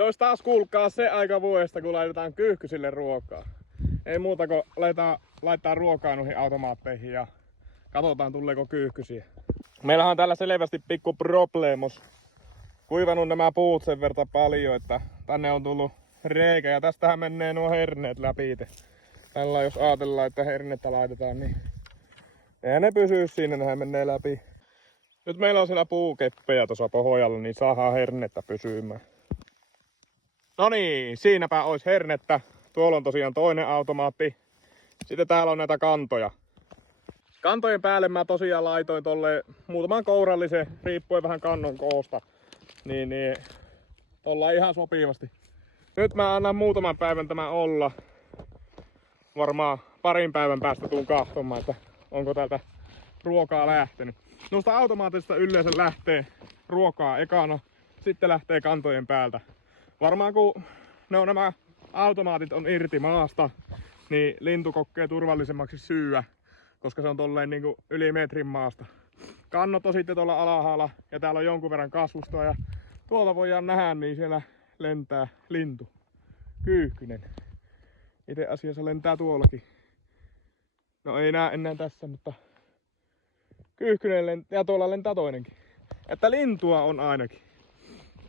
Se olisi taas kuulkaa se aika vuodesta, kun laitetaan kyyhkysille ruokaa. Ei muuta kuin laittaa ruokaa noihin automaatteihin ja katsotaan tuleeko kyyhkysiä. Meillähän on täällä selvästi pikku problemos. Kuivanut nämä puut sen verran paljon, että tänne on tullut reikä ja tästähän menee nuo herneet läpi. Tällä jos ajatellaan, että hernettä laitetaan, niin eihän ne pysyy siinä, nehän menee läpi. Nyt meillä on siellä puukeppejä tuossa pohjalla, niin saadaan hernettä pysymään. No niin, siinäpä olisi hernettä. Tuolla on tosiaan toinen automaatti. Sitten täällä on näitä kantoja. Kantojen päälle mä tosiaan laitoin tolle muutaman kourallisen, riippuen vähän kannon koosta. Niin ollaan ihan sopivasti. Nyt mä annan muutaman päivän tämän olla. Varmaan parin päivän päästä tuun kahtomaan, että onko täältä ruokaa lähtenyt. Noista automaatista yleensä lähtee ruokaa ekana, sitten lähtee kantojen päältä. Varmaan kun nämä automaatit on irti maasta, niin lintu kokee turvallisemmaksi syyä, koska se on tolleen niin kuin yli metrin maasta. Kannot on sitten tuolla alhaalla ja täällä on jonkun verran kasvustoa ja tuolta voidaan nähdä, niin siellä lentää lintu. Kyyhkynen. Itse asiassa lentää tuollakin. No ei näe enää tässä, mutta kyyhkynen lentää ja tuolla lentää toinenkin. Että lintua on ainakin.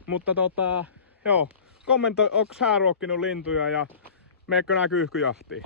Mutta joo, kommentoi, onko sä ruokkinut lintuja ja meekö nää kyyhkyjahtiin?